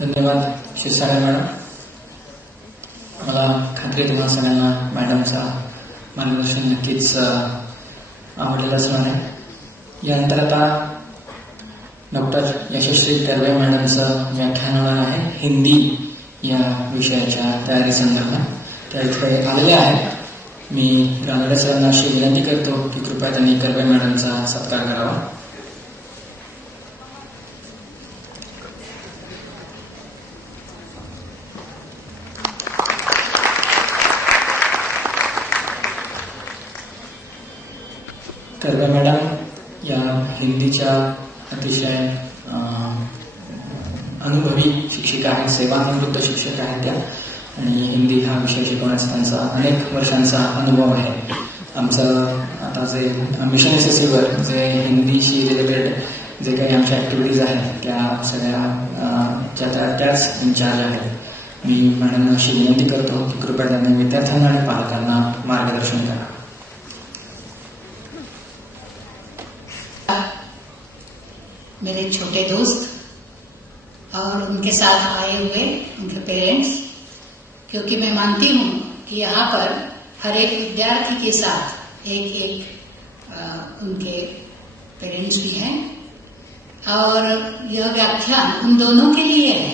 धन्यवाद शिवसागर मॅडम. मला खात्री आहे तुम्हाला सगळ्यांना मॅडमचा मार्गदर्शन नक्कीच आवडलेलं असणार आहे. यानंतर आता डॉक्टर यशश्री कर्वे मॅडमचं व्याख्यान होणार आहे हिंदी या विषयाच्या तयारी संदर्भात. त्या इथे आलेले आहेत. मी रानडे सरांना अशी विनंती करतो की कृपया त्यांनी कर्वे मॅडमचा सत्कार करावा. कर्वे मॅडम या हिंदीच्या अतिशय अनुभवी शिक्षिका आहेत, सेवानिवृत्त शिक्षक आहेत त्या, आणि हिंदी हा विषय शिकवण्याचा त्यांचा अनेक वर्षांचा अनुभव आहे. आमचं आता जे मिशन एसएससीवर जे हिंदीशी रिलेटेड जे काही आमच्या ॲक्टिव्हिटीज आहेत त्या सगळ्या त्याच इन्चार्ज आहेत. मी मॅडमना अशी विनंती करतो की कृपया त्यांनी विद्यार्थ्यांना आणि पालकांना मार्गदर्शन करा. मेरे छोटे दोस्त और उनके साथ आए हुए उनके पेरेंट्स, क्योंकि मैं मानती हूँ कि यहाँ पर हर एक विद्यार्थी के साथ एक उनके पेरेंट्स भी हैं, और यह व्याख्यान उन दोनों के लिए है.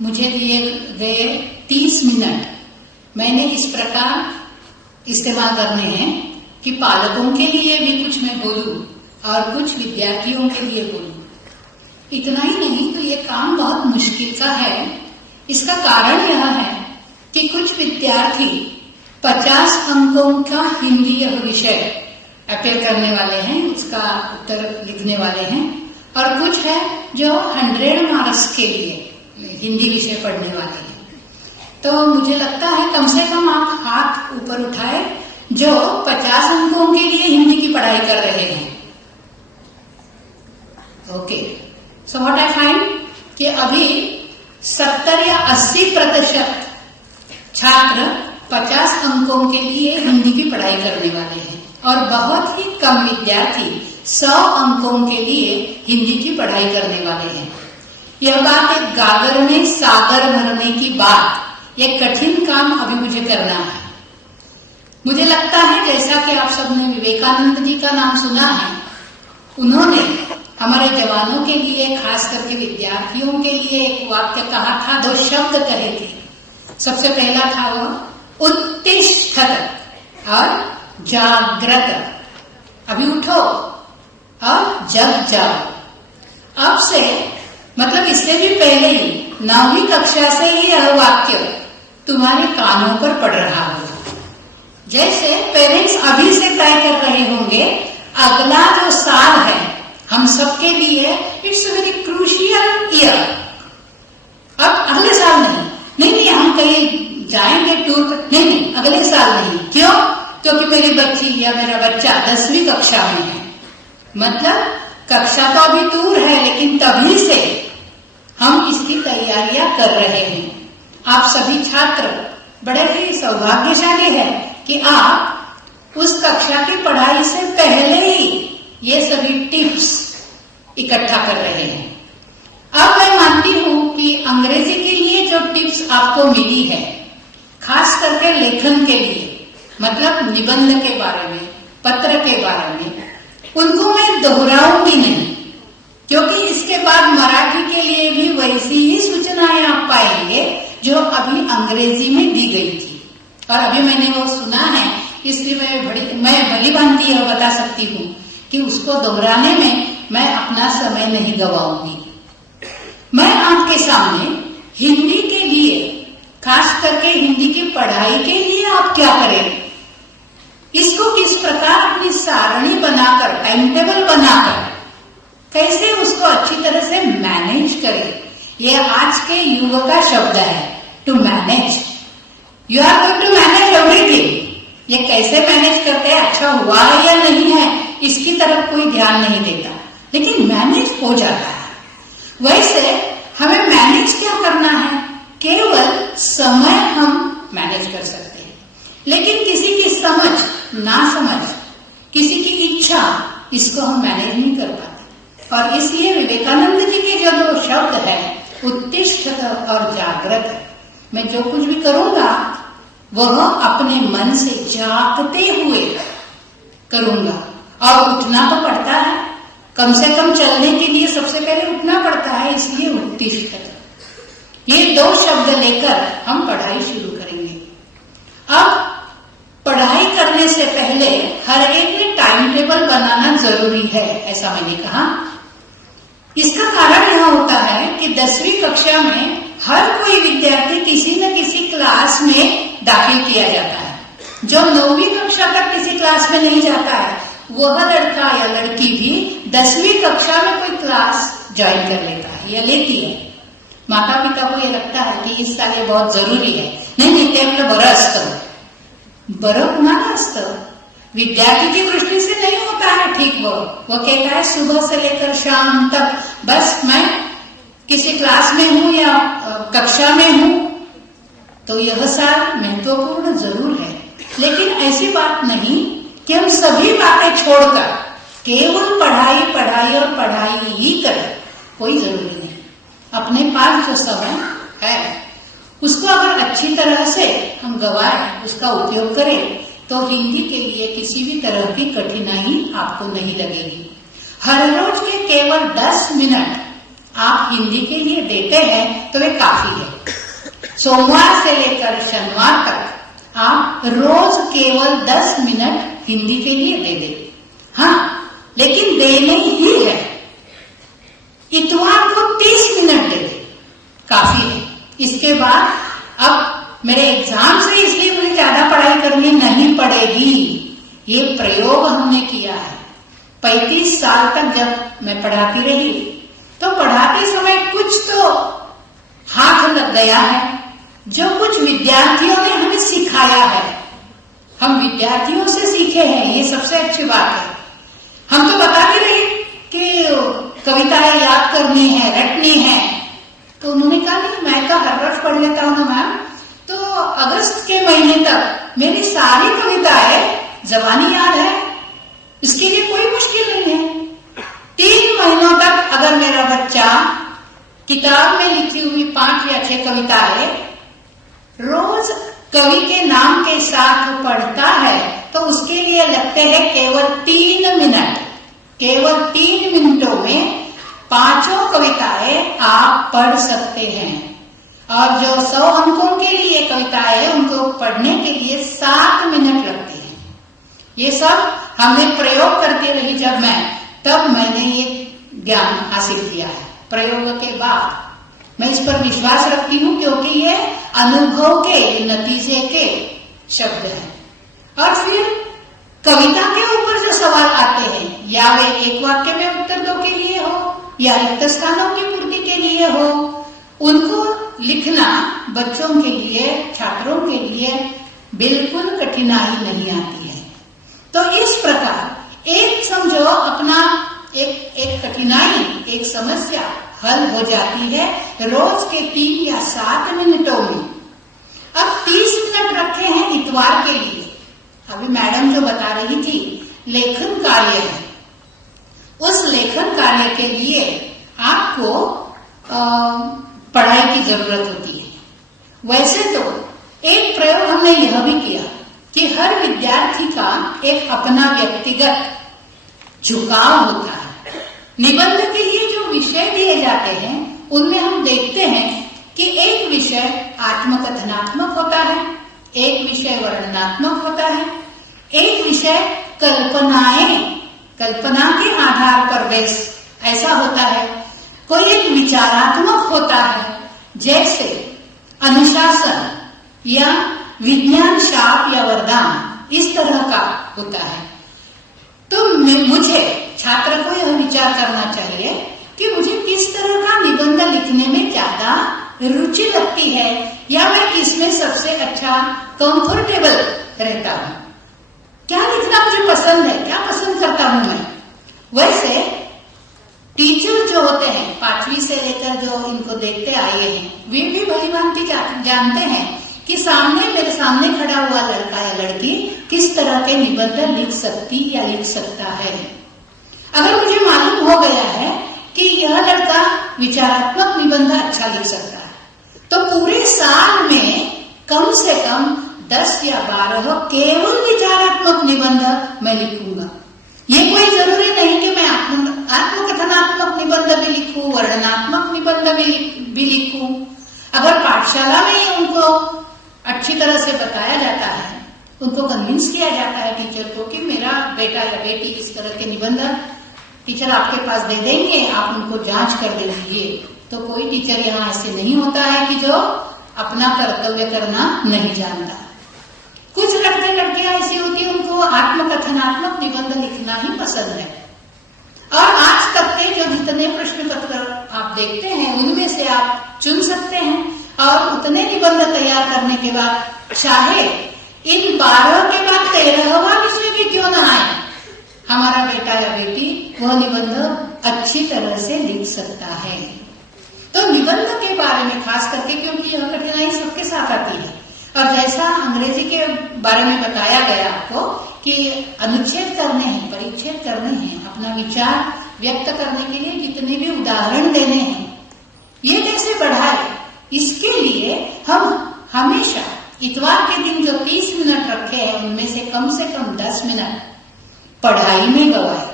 मुझे दिए गए 30 मिनट मैंने इस प्रकार इस्तेमाल करने हैं कि पालकों के लिए भी कुछ मैं बोलूं और कुछ विद्यार्थियों के लिए बोलूं. इतना ही नहीं, तो ये काम बहुत मुश्किल का है. इसका कारण यह है कि कुछ विद्यार्थी 50 अंकों का हिंदी यह विषय अपेयर करने वाले हैं, उसका उत्तर लिखने वाले हैं, और कुछ है जो 100 मार्क्स के लिए हिंदी विषय पढ़ने वाले हैं. तो मुझे लगता है कम से कम आप हाथ ऊपर उठाए जो 50 अंकों के लिए हिंदी की पढ़ाई कर रहे हैं. Okay, so what I find कि अभी 70 या 80% छात्र 50 अंकों के लिए हिंदी की पढ़ाई करने वाले हैं, और बहुत ही कम विद्यार्थी 100 अंकों के लिए हिंदी की पढ़ाई करने वाले हैं. यह बात एक गागर में सागर भरने की बात, यह कठिन काम अभी मुझे करना है. मुझे लगता है जैसा कि आप सबने विवेकानंद जी का नाम सुना है, उन्होंने हमारे जवानों के लिए, खास करके विद्यार्थियों के लिए एक वाक्य कहा था, 2 शब्द कहे थे. सबसे पहला था वो उत्तिष्ठत और जागृत. अभी उठो और जग जाओ. अब से मतलब इससे भी पहले ही 9वीं कक्षा से ही यह वाक्य तुम्हारे कानों पर पड़ रहा होगा. जैसे पेरेंट्स अभी से तय कर रहे होंगे अगला जो साल है हम सबके लिए इट्स वेरी क्रूशियल ईयर. अब अगले साल नहीं हम कहीं जाएंगे टूर पर, नहीं अगले साल नहीं. क्यों? क्योंकि मेरी बच्ची या मेरा बच्चा 10वीं कक्षा में है. मतलब कक्षा तो अभी दूर है, लेकिन तभी से हम इसकी तैयारियां कर रहे हैं. आप सभी छात्र बड़े ही सौभाग्यशाली है कि आप उस कक्षा की पढ़ाई से पहले ही ये सभी टिप्स इकट्ठा कर रहे हैं. अब मैं मानती हूं कि अंग्रेजी के लिए जो टिप्स आपको मिली है, खास करके लेखन के लिए, मतलब निबंध के बारे में, पत्र के बारे में, उनको मैं दोहराऊंगी नहीं, क्योंकि इसके बाद मराठी के लिए भी वैसी ही सूचनाएं आप पाएंगे जो अभी अंग्रेजी में दी गई थी. और अभी मैंने वो सुना है, इसलिए मैं भली भांति यह बता सकती हूँ कि उसको दोहराने में मैं अपना समय नहीं गवाऊंगी. मैं आपके सामने हिंदी के लिए, खास करके हिंदी की पढ़ाई के लिए आप क्या करें, इसको किस प्रकार अपनी सारणी बनाकर, टाइम टेबल बनाकर कैसे उसको अच्छी तरह से मैनेज करें. यह आज के युग का शब्द है, to manage. You are going to manage everything. ये कैसे मैनेज करते हैं, अच्छा हुआ है या नहीं है, इसकी तरफ कोई ध्यान नहीं देता, लेकिन मैनेज हो जाता है. वैसे हमें मैनेज क्या करना है, केवल समय हम मैनेज कर सकते हैं, लेकिन किसी की समझ ना समझ, किसी की इच्छा, इसको हम मैनेज नहीं कर पाते. और इसलिए विवेकानंद जी के जो 2 शब्द है उत्तिष्ठत और जागृत। मैं जो कुछ भी करूंगा वह अपने मन से जागते हुए करूंगा। और उठना तो पड़ता है, कम से कम चलने के लिए सबसे पहले उठना पड़ता है, इसलिए उत्तिष्ठत। ये 2 शब्द लेकर हम पढ़ाई शुरू करेंगे। अब पढ़ाई करने से पहले हर एक में टाइम टेबल बनाना जरूरी है, ऐसा मैंने कहा। इसका कारण यह होता है कि 10वीं कक्षा में हर कोई विद्यार्थी किसी न किसी क्लास में दाखिल किया जाता है। जो 9वीं कक्षा तक किसी क्लास में नहीं जाता है, वह लड़का या लड़की भी 10वीं कक्षा में कोई क्लास ज्वाइन कर लेता है या लेती है। माता पिता को ये लगता है कि इस साल ये बहुत जरूरी है, नाही ते आपलं बरं असतं। बरं कुणाला असतं? विद्यार्थी की दृष्टि से नहीं होता है ठीक। वो कहता है सुबह से लेकर शाम तक बस मैं किसी क्लास में हूं या कक्षा में हूं, तो यह साल महत्वपूर्ण जरूर है। लेकिन ऐसी बात नहीं कि हम सभी बातें छोड़कर केवल पढ़ाई पढ़ाई और पढ़ाई ही करें, कोई जरूरी नहीं। अपने पास जो समय है उसको अगर अच्छी तरह से हम गवाएं, उसका उपयोग करें, तो हिंदी के लिए किसी भी तरह की कठिनाई आपको नहीं लगेगी। हर रोज के केवल 10 मिनट आप हिंदी के लिए देते हैं तो वे काफी है। सोमवार से लेकर शनिवार तक आप रोज केवल 10 मिनट हिंदी के लिए दे दें। हाँ, लेकिन देने ही है। इतवार को 30 मिनट दे दें, काफी है। इसके बाद अब मेरे एग्जाम से इसलिए मुझे ज्यादा पढ़ाई करनी नहीं पड़ेगी, ये प्रयोग हमने किया है। 35 साल तक जब मैं पढ़ाती रही तो पढ़ाते समय कुछ तो हाथ लग गया है, जो कुछ विद्यार्थियों ने हमें सिखाया है। हम विद्यार्थियों से सीखे हैं, ये सबसे अच्छी बात है। हम तो बताते रहे कि कविताएं याद करनी है, रटनी है, तो उन्होंने कहा नहीं, मैं तो हर रोज पढ़ लेता हूँ मैम। तो अगस्त के महीने तक मेरी सारी कविताएं जबानी याद है, इसके लिए कोई मुश्किल नहीं है। 3 महीनों तक अगर मेरा बच्चा किताब में लिखी हुई 5 या 6 कविताएं रोज कवि के नाम के साथ पढ़ता है, तो उसके लिए लगते हैं केवल 3 मिनट। केवल 3 मिनटों में 5 कविताएं आप पढ़ सकते हैं। और जो 100 अंकों के लिए कविताएं है, उनको पढ़ने के लिए 7 मिनट लगते हैं। ये सब हमने प्रयोग करती रही जब तब मैंने ये ज्ञान हासिल किया है। प्रयोग के बाद मैं इस पर विश्वास रखती हूँ, क्योंकि ये अनुभव के नतीजे के शब्द हैं। और फिर कविता के ऊपर जो सवाल आते हैं, या वे एक वाक्य में उत्तर दो के लिए हो या रिक्त स्थानों की पूर्ति के लिए हो, उनको लिखना बच्चों के लिए, छात्रों के लिए बिल्कुल कठिनाई नहीं आती है। तो इस प्रकार एक समझो अपना एक कठिनाई, एक समस्या हल हो जाती है रोज के 3 या 7 मिनटों में। अब 30 मिनट रखे हैं इतवार के लिए। अभी मैडम जो बता रही थी लेखन कार्य है, उस लेखन कार्य के लिए आपको पढ़ाई की जरूरत होती है। वैसे तो एक प्रयोग हमने यह भी किया कि हर विद्यार्थी का एक अपना व्यक्तिगत झुकाव होता है। निबंध के लिए जो विषय दिए जाते हैं, उनमें हम देखते हैं कि एक विषय आत्मकथनात्मक होता है, एक विषय वर्णनात्मक होता है, एक विषय कल्पना के आधार पर बेस ऐसा होता है, कोई एक विचारात्मक होता है, जैसे अनुशासन या विज्ञान शाप या वरदान, इस तरह का होता है। तो मुझे छात्र को यह विचार करना चाहिए कि मुझे किस तरह का निबंध लिखने में ज्यादा रुचि लगती है, या मैं किसमें सबसे अच्छा कंफर्टेबल रहता हूँ, क्या लिखना मुझे पसंद है, क्या पसंद करता हूं मैं। वैसे टीचर जो होते हैं 5वीं से लेकर जो इनको देखते आए हैं, वे भी भली भांति जानते हैं कि मेरे सामने खड़ा हुआ लड़का या लड़की किस तरह के निबंध लिख सकती या लिख सकता है। अगर मुझे मालूम हो गया है कि यह लड़का विचारात्मक निबंध अच्छा अच्छा लिख सकता है, तो पूरे साल में कम से कम 10 या 12 केवल विचारात्मक निबंध मैं लिखूंगा। ये कोई जरूरी नहीं कि मैं आत्मकथनात्मक निबंध भी लिखूं, वर्णनात्मक निबंध भी लिखूं। अगर पाठशाला में ही उनको अच्छी तरह से बताया जाता है, उनको कन्विंस किया जाता है टीचर को कि मेरा बेटा या बेटी इस तरह के निबंध टीचर आपके पास दे देंगे, आप उनको जांच कर दीजिए, तो कोई टीचर यहाँ ऐसे नहीं होता है कि जो अपना कर्तव्य करना नहीं जानता। कुछ लड़के लड़कियां ऐसी होती है, उनको आत्मकथनात्मक निबंध लिखना ही पसंद है। और आज तक के जो जितने प्रश्न पत्र आप देखते हैं, उनमें से आप चुन सकते हैं और उतने निबंध तैयार करने के बाद चाहे इन 12 के बाद 13वां विषय भी क्यों न आए, हमारा बेटा या बेटी वह निबंध अच्छी तरह से लिख सकता है। तो निबंध के बारे में खास करके, क्योंकि यह कठिनाई सबके साथ आती है, और जैसा अंग्रेजी के बारे में बताया गया आपको कि अनुच्छेद करने हैं, परिच्छेद करने हैं, अपना विचार व्यक्त करने के लिए जितने भी उदाहरण देने हैं, ये कैसे बढ़ाए, इसके लिए हम हमेशा इतवार के दिन जो 30 मिनट रखे हैं, उनमें से कम 10 मिनट पढ़ाई में गवाए।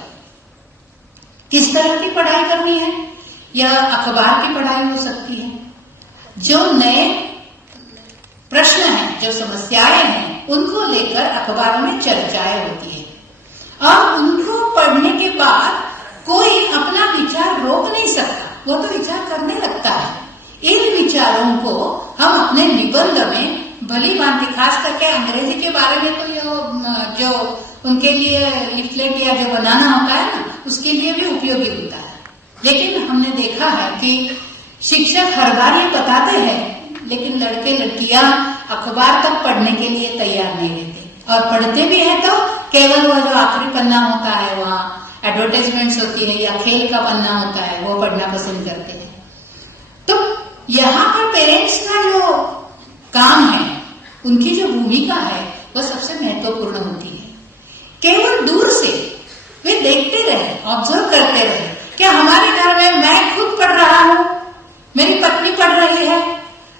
किस तरह की पढ़ाई करनी है? यह अखबार की पढ़ाई हो सकती है। जो नए प्रश्न हैं, जो समस्याएं हैं, उनको लेकर अखबार में चर्चाएं होती है और उनको पढ़ने के बाद कोई अपना विचार रोक नहीं सकता, वो तो विचार करने लगता है। इन विचारों को हम अपने निबंध में भली भांति, खास करके अंग्रेजी के बारे में तो जो उनके लिए लिफलेट या जो बनाना होता है ना, उसके लिए भी उपयोगी होता है। लेकिन हमने देखा है कि शिक्षक हर बार ये बताते हैं, लेकिन लड़के लड़कियां अखबार तक पढ़ने के लिए तैयार नहीं रहते, और पढ़ते भी हैं तो केवल वह जो आखिरी पन्ना होता है, वहाँ एडवर्टाइजमेंट्स होती है या खेल का पन्ना होता है, वो पढ़ना पसंद करते हैं। तो यहाँ पर पेरेंट्स का जो काम है, उनकी जो भूमिका है, वह सबसे महत्वपूर्ण होती है। केवल दूर से वे देखते रहे, ऑब्जर्व करते रहे, क्या हमारे घर में मैं खुद पढ़ रहा हूँ, मेरी पत्नी पढ़ रही है,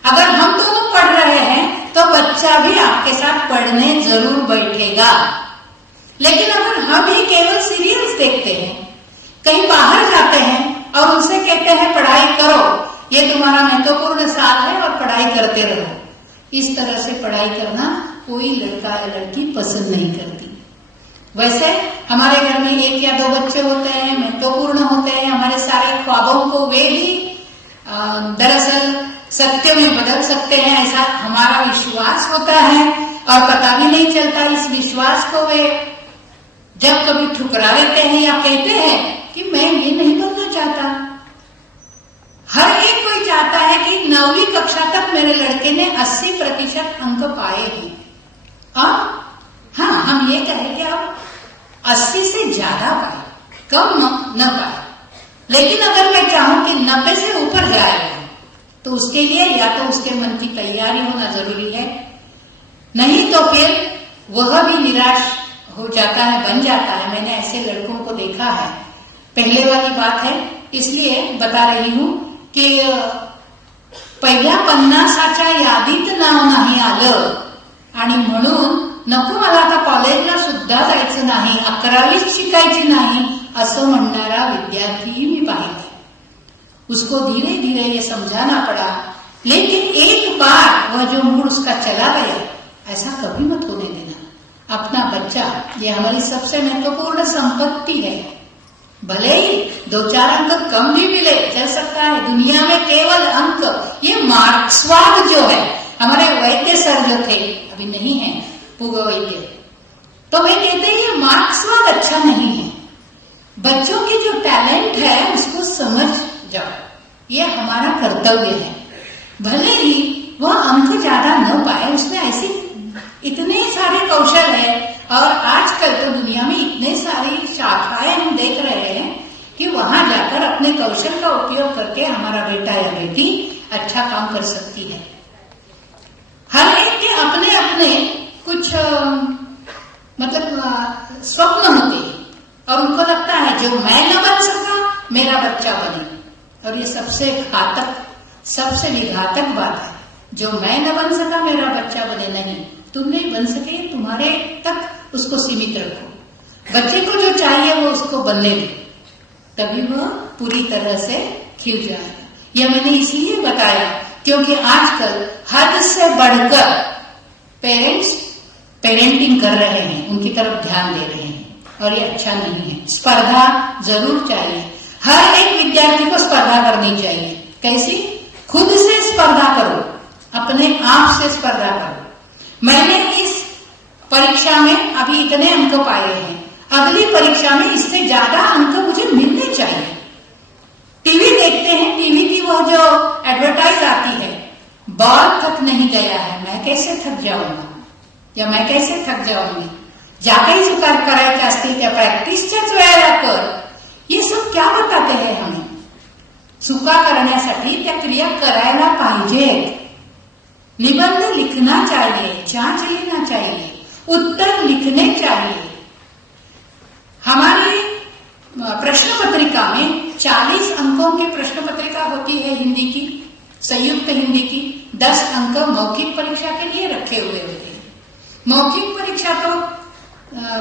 अगर हम दोनों पढ़ रहे हैं तो बच्चा भी आपके साथ पढ़ने जरूर बैठेगा। लेकिन अगर हम ही केवल सीरियल्स देखते हैं, कहीं बाहर जाते हैं और उनसे कहते हैं पढ़ाई करो, ये तुम्हारा महत्वपूर्ण साल है और पढ़ाई करते रहो, इस तरह से पढ़ाई करना कोई लड़का या लड़की पसंद नहीं करती। वैसे हमारे घर में 1 या 2 बच्चे होते हैं, महत्वपूर्ण होते हैं, हमारे सारे ख्वाबों को वे भी दरअसल सत्य में बदल सकते हैं, ऐसा हमारा विश्वास होता है, और पता भी नहीं चलता इस विश्वास को वे जब कभी ठुकरा देते हैं या कहते हैं कि मैं ये नहीं बनना चाहता। हर एक कोई चाहता है कि 9वीं कक्षा तक मेरे लड़के ने 80% अंक पाए हैं, और हाँ, हम ये कहें कि अब 80 से ज्यादा पाए, कम न पाए। लेकिन अगर मैं चाहूं कि 90 से ऊपर जाए, तो उसके लिए या तो उसके मन की तैयारी होना जरूरी है, नहीं तो फिर वह भी निराश हो जाता है, बन जाता है। मैंने ऐसे लड़कों को देखा है। पहले वाली बात है, इसलिए बता रही हूं की पहिला 50च्या यादीत नाव नाही आलं आणि म्हणून नको मला आता कॉलेजला सुद्धा जायचं नाही, 11वीच शिकायची नाही, असं म्हणणारा विद्यार्थी मी पाहिला। उसको धीरे धीरे ये समझाना पड़ा, लेकिन एक बार वह जो मूड उसका चला गया, ऐसा कभी मत होने देना। अपना बच्चा ये हमारी सबसे महत्वपूर्ण संपत्ति है। भले ही 2-4 अंक कम भी मिले, चल सकता है। दुनिया में केवल अंक, ये मार्क्सवाद जो है, हमारे वैद्य सर जो थे, अभी नहीं है पूर्व वैद्य, तो वे कहते हैं ये मार्क्सवाद अच्छा नहीं है। बच्चों की जो टैलेंट है उसको समझ जाओ, ये हमारा कर्तव्य है। भले ही वह अंक ज्यादा न पाए, उसमें ऐसी इतने सारे कौशल है, और आजकल तो दुनिया में इतने सारी शाखाएं हम देख रहे हैं कि वहां जाकर अपने कौशल का उपयोग करके हमारा बेटा या बेटी अच्छा काम कर सकती है। हर एक के अपने अपने कुछ मतलब स्वप्न होते हैं, और उनको लगता है जो मैं न बन सका मेरा बच्चा बने, और ये सबसे घातक सबसे विघातक बात है। जो मैं न बन सका मेरा बच्चा बने, नहीं, तुम नहीं बन सके तुम्हारे तक उसको सीमित रखो। बच्चे को जो चाहिए वो उसको बनने दो, तभी वह पूरी तरह से खिल जाएगा। यह मैंने इसलिए बताया क्योंकि आजकल हद से बढ़कर पेरेंट्स पेरेंटिंग कर रहे हैं, उनकी तरफ ध्यान दे रहे हैं, और ये अच्छा नहीं है। स्पर्धा जरूर चाहिए, हर एक विद्यार्थी को स्पर्धा करनी चाहिए। कैसी? खुद से स्पर्धा करो, अपने आप से स्पर्धा करो। मैंने इस परीक्षा में अभी इतने अंक पाए हैं, अगली परीक्षा में इससे ज्यादा अंक मुझे मिलने चाहिए। टीवी देखते हैं, टीवी की वो जो एडवर्टाइज आती है, बॉल थक नहीं गया है, मैं कैसे थक जाऊंगा या मैं कैसे थक जाऊंगी, ज्या काही करायचे असतील त्या प्रॅक्टिसच्याच वेळेला कर, ये सब क्या बताते हैं हमें? चुका करण्यासाठी त्या क्रिया करायला पाहिजेत। निबंध लिखना चाहिए, जांच लेना चाहिए, उत्तर लिखने चाहिए। हमारी प्रश्न पत्रिका में 40 अंकों की प्रश्न पत्रिका होती है हिंदी की, संयुक्त हिंदी की। 10 अंक मौखिक परीक्षा के लिए रखे हुए होते हैं। मौखिक परीक्षा तो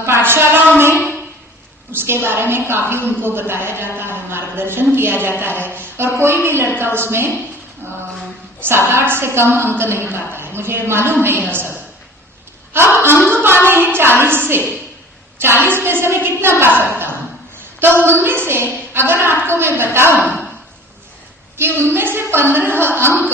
पाठशालाओं में उसके बारे में काफी उनको बताया जाता है, मार्गदर्शन किया जाता है, और कोई भी लड़का उसमें 7-8 से कम अंक नहीं पाता है, मुझे मालूम है यह सब। अब अंक पाने हैं 40 से, 40 में से मैं कितना पा सकता हूं? तो उनमें से अगर आपको मैं बताऊं कि उनमें से 15 अंक,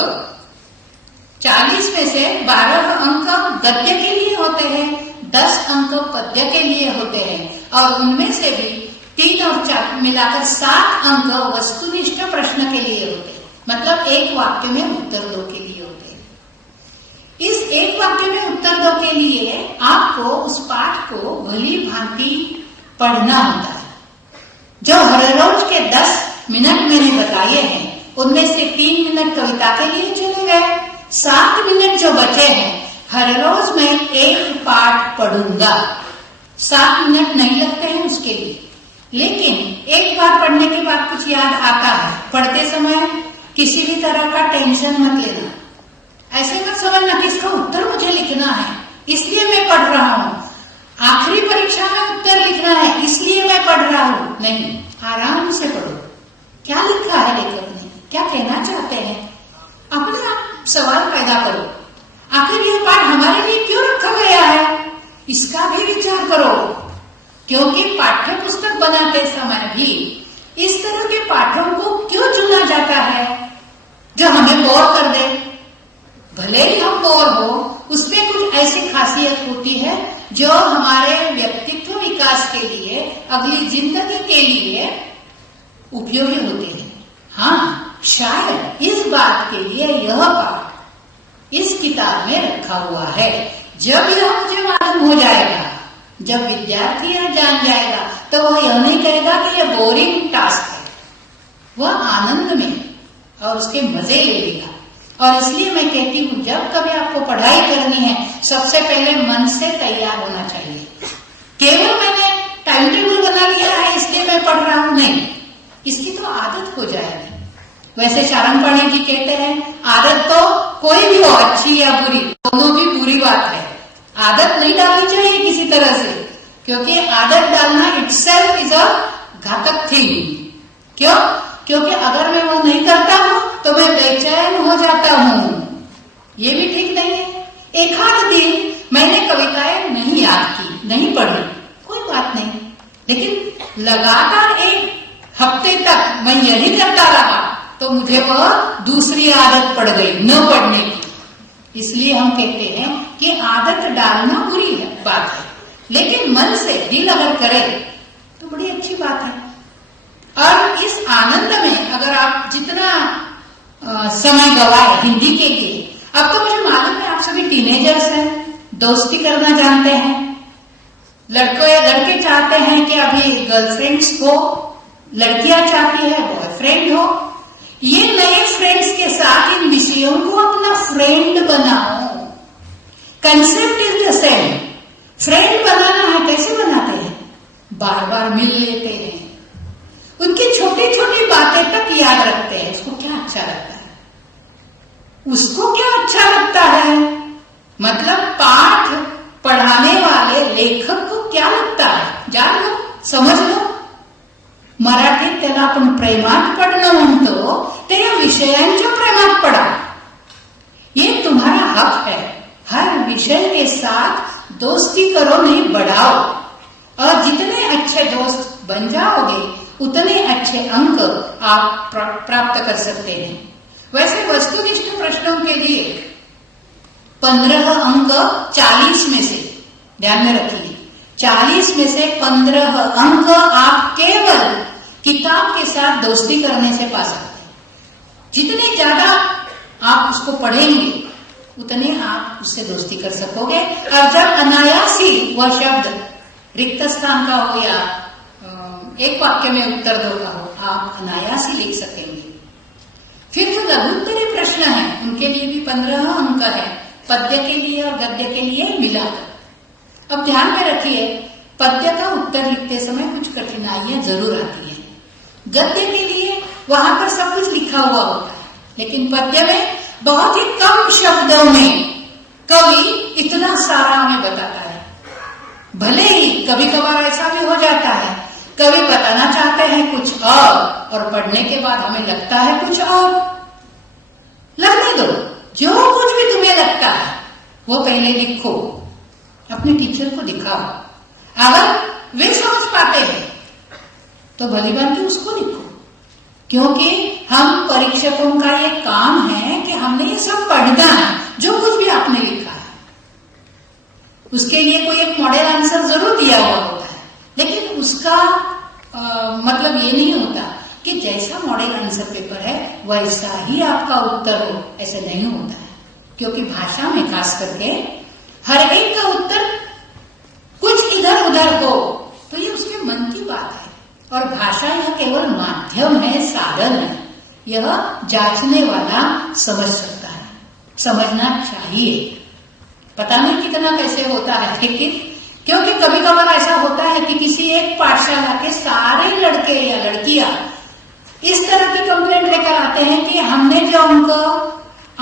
40 में से 12 अंक गद्य के लिए होते हैं, 10 अंक पद्य के लिए होते हैं, और उनमें से भी 3 और 4 मिलाकर 7 अंक वस्तुनिष्ठ प्रश्न के लिए होते हैं। मतलब एक वाक्य में उत्तर दो के लिए होते हैं। इस एक वाक्य में उत्तर दो के लिए आपको उस पाठ को भली भांति पढ़ना होता है। जो हर रोज के 10 मिनट मैंने बताए हैं, उनमें से 3 मिनट कविता के लिए चले गए, 7 मिनट जो बचे हैं, हर रोज मैं एक पाठ पढ़ूंगा। 7 मिनट नहीं लगते हैं उसके लिए, लेकिन एक बार पढ़ने के बाद कुछ याद आता है। पढ़ते समय किसी भी तरह का टेंशन मत लेना, ऐसे मत समझना कि इसका उत्तर मुझे लिखना है इसलिए मैं पढ़ रहा हूं, आखिरी परीक्षा में उत्तर लिखना है इसलिए मैं पढ़ रहा हूं। नहीं, आराम से पढ़ो। क्या लिखा है लेखक ने, क्या कहना चाहते हैं, अपने आप सवाल पैदा करो। आखिर यह पाठ हमारे लिए क्यों रखा गया है, इसका भी विचार करो। क्योंकि पाठ्य पुस्तक बनाते समय भी इस तरह के पाठों को क्यों चुना जाता है जो हमें बोर कर दे। भले ही हम बोर हो, उसमें कुछ ऐसी खासियत होती है जो हमारे व्यक्तित्व विकास के लिए, अगली जिंदगी के लिए उपयोगी होते हैं। हाँ, शायद इस बात के लिए यह पाठ इस किताब में रखा हुआ है। जब यह मुझे मालूम हो जाएगा, जब विद्यार्थी यह जान जाएगा, तो वह यह नहीं कहेगा कि यह बोरिंग टास्क है, वह आनंद में और उसके मजे ले लेगा। और इसलिए मैं कहती हूं, जब कभी आपको पढ़ाई करनी है, सबसे पहले मन से तैयार होना चाहिए। केवल मैंने टाइम टेबल बना लिया है इसलिए मैं पढ़ रहा हूं, नहीं, इसकी तो आदत हो जाएगी। वैसे शारंगपाणी जी कहते हैं, आदत तो कोई भी हो, अच्छी या बुरी, दोनों भी बुरी बात है। आदत नहीं डालनी चाहिए किसी तरह से, क्योंकि आदत डालना इटसेल्फ इज अ घातक थिंग। क्यों? क्योंकि अगर मैं वो नहीं करता हूं तो मैं बेचैन हो जाता हूं, ये भी ठीक नहीं है। एक आध दिन मैंने कविताएं नहीं याद की, नहीं पढ़ी, कोई बात नहीं, लेकिन लगातार 1 हफ्ते तक मैं यही करता रहा तो मुझे वह दूसरी आदत पड़ गई, न पढ़ने की। इसलिए हम कहते हैं कि आदत डालना बुरी बात है, लेकिन मन से दिल अगर करे तो बड़ी अच्छी बात है। और इस आनंद में अगर आप जितना समय गवाए हिंदी के लिए, अब तो मुझे मालूम है आप सभी टीनेजर्स हैं, दोस्ती करना जानते हैं, लड़के चाहते हैं कि अभी गर्लफ्रेंड्स हो, लड़कियां चाहती है बॉयफ्रेंड हो। ये नए फ्रेंड्स के साथ इन विषयों को अपना फ्रेंड बनाओ। Concept is the same. Friend बनाना है, कैसे बनाते हैं? बार बार मिल लेते हैं, उनकी छोटी छोटी बातें तक याद रखते हैं, इसको क्या अच्छा लगता है, उसको क्या अच्छा लगता है, मतलब पाठ पढ़ाने वाले लेखक को क्या लगता है, जान लो, समझ लो. मराठीत त्याला आपण प्रेमात पढ़णं म्हणतो, ते या विषयांच्या प्रेमात पढ़ा. ये तुम्हारा हक है. हर विषय के साथ दोस्ती करो, नहीं बढ़ाओ. और जितने अच्छे दोस्त बन जाओगे उतने अच्छे अंक आप प्राप्त कर सकते हैं. वैसे वस्तुनिष्ठ प्रश्नों के लिए 15 अंक 40 में से, ध्यान में रखिए, 40 में से 15 अंक आप केवल किताब के साथ दोस्ती करने से पा सकते हैं. जितने ज्यादा आप उसको पढ़ेंगे उतने आप उससे दोस्ती कर सकोगे. और जब अनायासी वह शब्द रिक्त स्थान का हो या एक वाक्य में उत्तर दो का हो, आप अनायासी लिख सकेंगे. फिर जो लघुत्तरीय प्रश्न है उनके लिए भी 15 अंक है, पद्य के लिए और गद्य के लिए मिलाकर. अब ध्यान में रखिए, पद्य का उत्तर लिखते समय कुछ कठिनाइयां जरूर आती हैं. गद्य के लिए वहां पर सब कुछ लिखा हुआ होता है, लेकिन पद्य में बहुत ही कम शब्दों में कवि इतना सारा हमें बताता है. भले ही कभी कभार ऐसा भी हो जाता है, कवि बताना चाहते हैं कुछ और पढ़ने के बाद हमें लगता है कुछ और. लगने दो, जो कुछ भी तुम्हें लगता है वो पहले लिखो, अपने टीचर को दिखाओ. अगर वे समझ पाते हैं तो भली बात उसको लिखो, क्योंकि हम परीक्षकों का ये काम है कि हमने ये सब पढ़ना है. जो कुछ भी आपने लिखा है उसके लिए कोई एक मॉडल आंसर जरूर दिया हुआ होता है, लेकिन उसका मतलब ये नहीं होता कि जैसा मॉडल आंसर पेपर है वैसा ही आपका उत्तर हो, ऐसा नहीं होता है. क्योंकि भाषा में खास करके हर एक का उत्तर कुछ इधर उधर हो तो ये उसके मन की बात है. और भाषा यह केवल माध्यम है, साधन है. यह जांचने वाला समझ सकता है, समझना चाहिए. पता नहीं कितना कैसे होता है, लेकिन क्योंकि कभी कभार ऐसा होता है कि किसी एक पाठशाला के सारे लड़के या लड़कियां इस तरह की कंप्लेंट लेकर आते हैं कि हमने जो अंक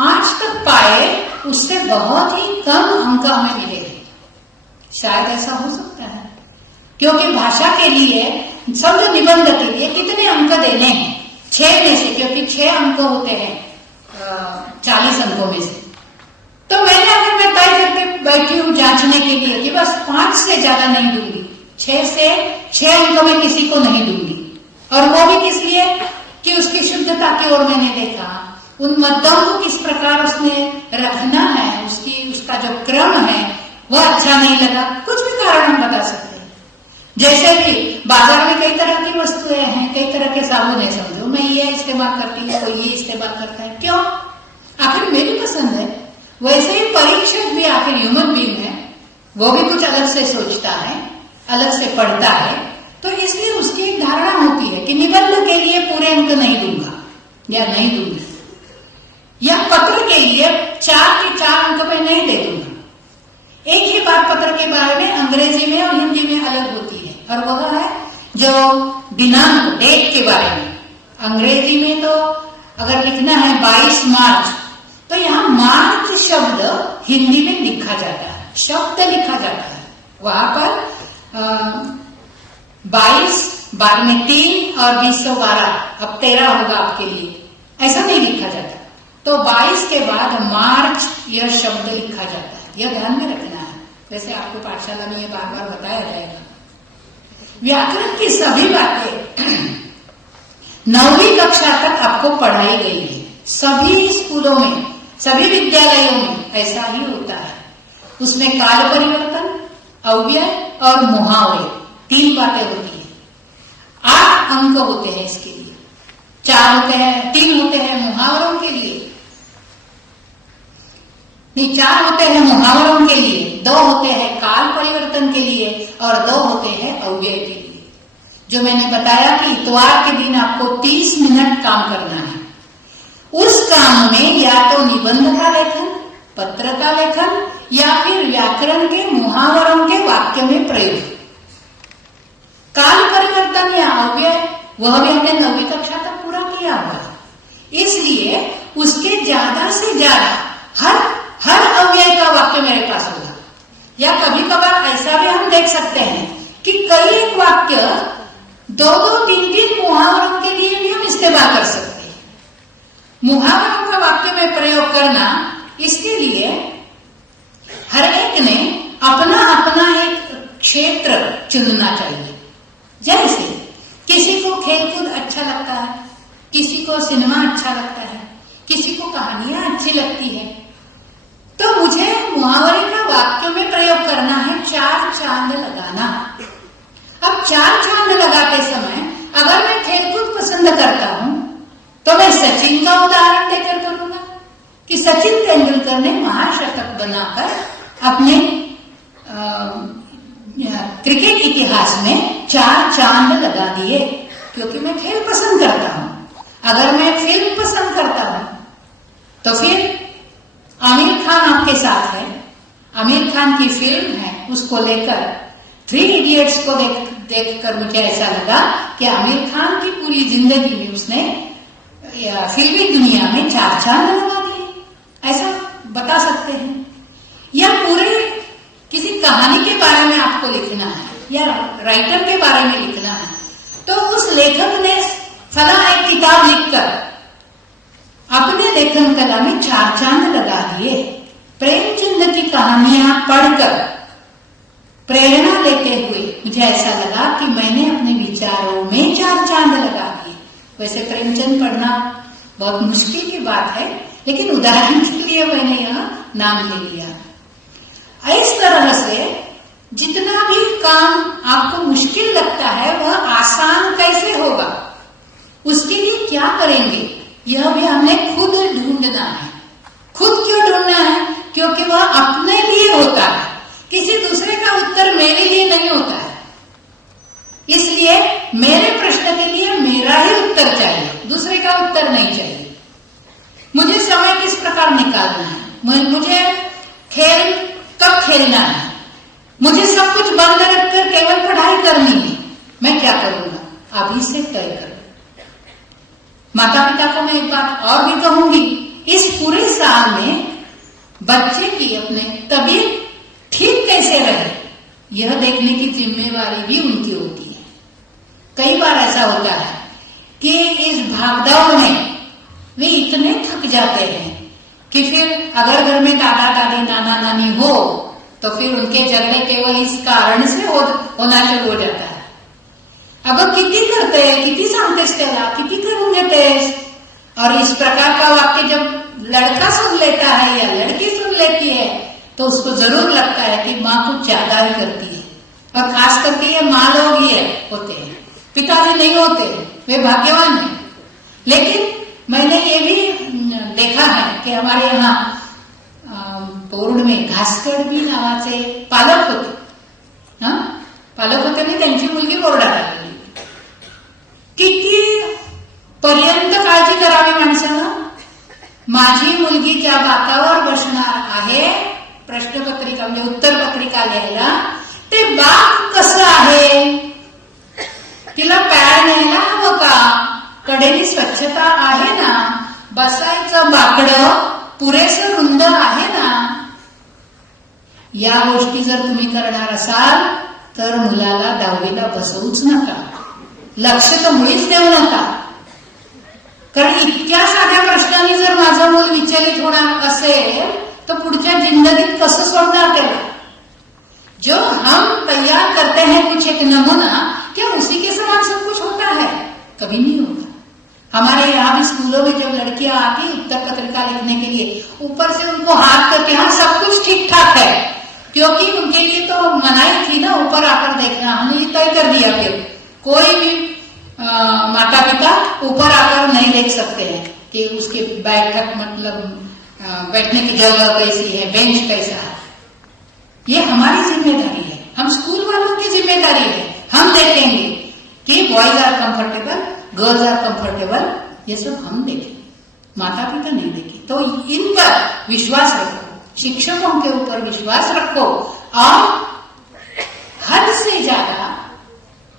आज तक पाए उससे बहुत ही कम अंक हमें मिले हैं. शायद ऐसा हो सकता है, क्योंकि भाषा के लिए, समझो निबंध के लिए कितने अंक देने हैं, 6 में से, क्योंकि 6 अंक होते हैं 40 अंकों में से. तो मैंने अगर मैं तय करके बैठी हूं जांचने के लिए कि बस 5 से ज्यादा नहीं दूंगी, 6 से 6 अंक में किसी को नहीं दूंगी. और वो भी किस लिए कि उसकी शुद्धता की ओर मैंने देखा, उन मद्दों को किस प्रकार उसमें रखना है, उसका जो क्रम है वह अच्छा नहीं लगा. कुछ भी कारण हम बता सकते हैं. जैसे कि बाजार में कई तरह की वस्तुएं हैं, कई तरह के साबुन है, समझो मैं ये इस्तेमाल करती हूँ, कोई ये इस्तेमाल करता है. क्यों? आखिर मेरी पसंद है. वैसे ही परीक्षक भी आखिर ह्यूमन बीइंग है, वो भी कुछ अलग से सोचता है, अलग से पढ़ता है. तो इसलिए उसकी एक धारणा होती है कि निबंध के लिए पूरे अंक नहीं दूंगा या नहीं दूंगी, या पत्र के लिए 4 के 4 अंक में नहीं दे दूंगा. एक ही बात पत्र के बारे में अंग्रेजी में और हिंदी में अलग होती है, और वह है जो दिनांक, डेट के बारे में. अंग्रेजी में तो अगर लिखना है 22 मार्च, तो यहाँ मार्च शब्द हिंदी में लिखा जाता है, शब्द लिखा जाता है. वहां पर 22 बाद में 3 और 2012, अब 13 होगा आपके लिए, ऐसा नहीं लिखा जाता. तो 22 के बाद मार्च यह शब्द लिखा जाता है. यह ध्यान में रखना है. वैसे आपको पाठशाला में यह बार बार बताया जाएगा. व्याकरण की सभी बातें 9वीं कक्षा तक आपको पढ़ाई गई है. सभी स्कूलों में, सभी विद्यालयों में ऐसा ही होता है. उसमें काल परिवर्तन, अव्यय और मुहावरे 3 बातें होती है. 8 अंक होते हैं इसके लिए. 4 होते हैं, 3 होते हैं मुहावरों के लिए, नहीं 4 होते हैं मुहावरों के लिए, 2 होते हैं काल परिवर्तन के लिए और 2 होते हैं अव्यय के लिए. जो मैंने बताया कि इतवार के दिन आपको 30 मिनट काम करना है. उस काम में या तो निबंध का लेखन, पत्र का लेखन, या फिर व्याकरण के मुहावरों के वाक्य में प्रयोग. काल परिवर्तन या अव्यय वह भी हमने 9वीं कक्षा तक पूरा किया हुआ. इसलिए उसके ज्यादा से से ज्यादा हर अव्यय का वाक्य मेरे पास होगा। या कभी कभार ऐसा भी हम देख सकते हैं कि कई एक वाक्य 2-2, 3-3 मुहावरों के लिए भी हम इस्तेमाल कर सकते हैं। मुहावरों का वाक्य में प्रयोग करना, इसके लिए हर एक ने अपना अपना एक क्षेत्र चुनना चाहिए। जैसे किसी को खेलकूद अच्छा लगता है, किसी को सिनेमा अच्छा लगता है, किसी को कहानियां अच्छी लगती है, तो मुझे मुहावरे का वाक्य में प्रयोग करना है 4 चांद लगाना। अब 4 चांद लगाते समय अगर मैं खेलकूद पसंद करता हूं तो मैं सचिन का उदाहरण देकर करूंगा कि सचिन तेंदुलकर ने महाशतक बनाकर अपने क्रिकेट इतिहास में 4 चांद लगा दिए, क्योंकि मैं खेल पसंद करता हूं। अगर मैं फिल्म पसंद करता हूं तो फिर आमिर खान आपके साथ है, आमिर खान की फिल्म है, उसको लेकर 3 इडियट्स को देखकर मुझे ऐसा लगा कि आमिर खान की पूरी जिंदगी में उसने फिल्मी दुनिया में 4 चांद लगा दिए, ऐसा बता सकते हैं। या पूरे किसी कहानी के बारे में आपको लिखना है या राइटर के बारे में लिखना है, तो उस लेखक ने फला एक किताब लिखकर अपने लेखन कला में 4 चांद लगा दिए। प्रेमचंद की कहानियां पढ़कर प्रेरणा लेते हुए मुझे ऐसा लगा कि मैंने अपने विचारों में 4 चांद लगा दिए। वैसे प्रेमचंद पढ़ना बहुत मुश्किल की बात है, लेकिन उदाहरण के लिए मैंने यहाँ नाम ले लिया। इस तरह से जितना भी काम आपको मुश्किल लगता है वह आसान कैसे होगा, उसके लिए क्या करेंगे, यह भी हमने खुद ढूंढना है। खुद क्यों ढूंढना है? क्योंकि वह अपने लिए होता है, किसी दूसरे का उत्तर मेरे लिए नहीं होता है। इसलिए मेरे प्रश्न के लिए मेरा ही उत्तर चाहिए, दूसरे का उत्तर नहीं चाहिए। मुझे समय किस प्रकार निकालना है, मुझे खेल कब खेलना है, मुझे सब कुछ बंद रखकर केवल पढ़ाई करनी है, मैं क्या करूंगा, अभी से तय करूं। माता पिता को मैं एक बात और भी कहूंगी, इस पूरे साल में बच्चे की अपने तबीयत ठीक कैसे रहे, यह देखने की जिम्मेवारी भी उनकी होती है। कई बार ऐसा होता है कि इस भागदौड़ में वे इतने थक जाते हैं कि फिर अगर घर में दादा दादी नाना नानी हो तो फिर उनके झगड़े केवल इस कारण से होना शुरू हो जाता है। अब किती करते हैं, किती सांगतेस त्याला, किती करून घेतेस, और इस प्रकार का वाक्य जब लड़का सुन लेता है या लड़की सुन लेती है तो उसको जरूर लगता है कि माँ कुछ ज्यादा ही करती है। और खास करके ये माँ लोग ही होते हैं, पिताजी नहीं होते, वे भाग्यवान हैं। लेकिन मैंने ये भी देखा है की हमारे यहाँ बोर्ड में घासकडबी नावाचे पालक होते, पालक होते मी त्यांची मुलगी बोर्डात आलेली। किती पर्यंत काळजी करावी माणसानं, माझी मुलगी ज्या बाकावर बसणार आहे प्रश्नपत्रिका म्हणजे उत्तरपत्रिका लिहायला, ते बाक कसं आहे, तिला पॅड न्यायला हवं का, कडेनी स्वच्छता आहे ना, बसायचं बाकडं पुरेसं रुंद आहे ना। या गोष्टी जर तुम्ही करणार असाल तर मुलाला 10वीला बसवूच नका, लक्ष तर मुळीच देऊ नका। कारण इतक्या साध्या प्रश्नांनी जर माझं मूल विचलित होणार असेल तर पुढच्या जिंदगीत कसं सोडणार त्याला। जो हम तैयार करते हैं कुछ एक नमूना, क्या उसी के समान सब कुछ होता है? कभी नहीं होता। हमारे यहाँ भी स्कूलों में जब लड़कियां आती उत्तर पत्रिका लिखने के लिए, ऊपर से उनको हाथ करके हाँ सब कुछ ठीक ठाक है, क्योंकि उनके लिए तो मनाही थी ना ऊपर आकर देखना। हमने तय कर दिया कि कोई भी माता पिता ऊपर आकर नहीं देख सकते हैं कि उसके बैठक मतलब बैठने की जगह कैसी है, बेंच कैसा है। ये हमारी जिम्मेदारी है, हम स्कूल वालों की जिम्मेदारी है। हम देखेंगे कि boys are comfortable, girls are comfortable, ये सब हम देखें, माता पिता नहीं देखें। तो इन पर विश्वास रखो, शिक्षकों के ऊपर विश्वास रखो और हद से ज्यादा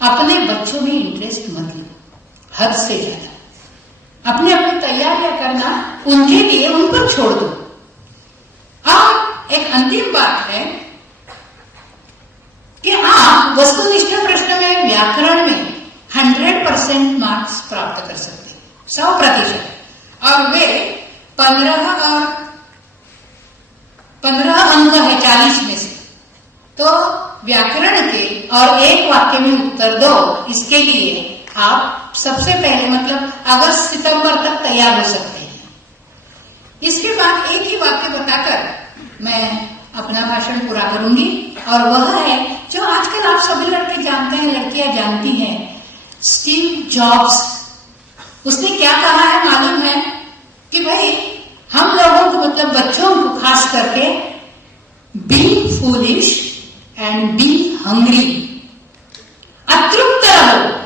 अपने बच्चों में इंटरेस्ट मत लो, हद से ज्यादा। अपने अपनी तैयारियां करना उनके लिए उन पर छोड़ दो। अब एक अंतिम बात है कि आप वस्तुनिष्ठ प्रश्न में व्याकरण में 100% मार्क्स प्राप्त कर सकते हैं, 100%, और वे 15 अंक है 40 में से। तो व्याकरण के और एक वाक्य में उत्तर दो, इसके लिए आप सबसे पहले मतलब अगस्त सितंबर तक तैयार हो सकते हैं। इसके बाद एक ही वाक्य बताकर मैं अपना भाषण पूरा करूंगी, और वह है जो आजकल आप सभी लड़के जानते हैं, लड़कियां जानती हैं, स्टीव जॉब्स। उसने क्या कहा है मालूम है कि भाई हम लोगों को मतलब बच्चों को खास करके be foolish and be hungry, अतृप्त रहो।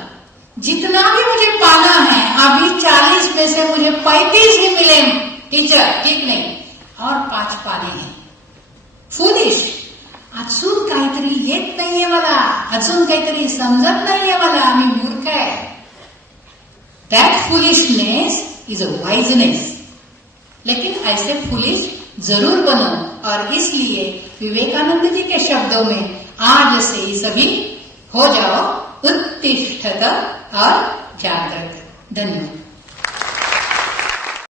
जितना भी मुझे पाना है, अभी 40 में से मुझे 35 ही मिले टीचर, ठीक नहीं, और 5 पाने हैं। फूलिश, अजून काहीतरी येत नाहीये मला, अजून काहीतरी समजत नाहीये मला, मी मूर्ख आहे। That foolishness is a वाइजनेस। लेकिन ऐसे फूलिश जरूर बनो, और इसलिए विवेकानंद जी के शब्दों में आज से ही सभी हो जाओ उत्तिष्ठत और जागृत। धन्यवाद।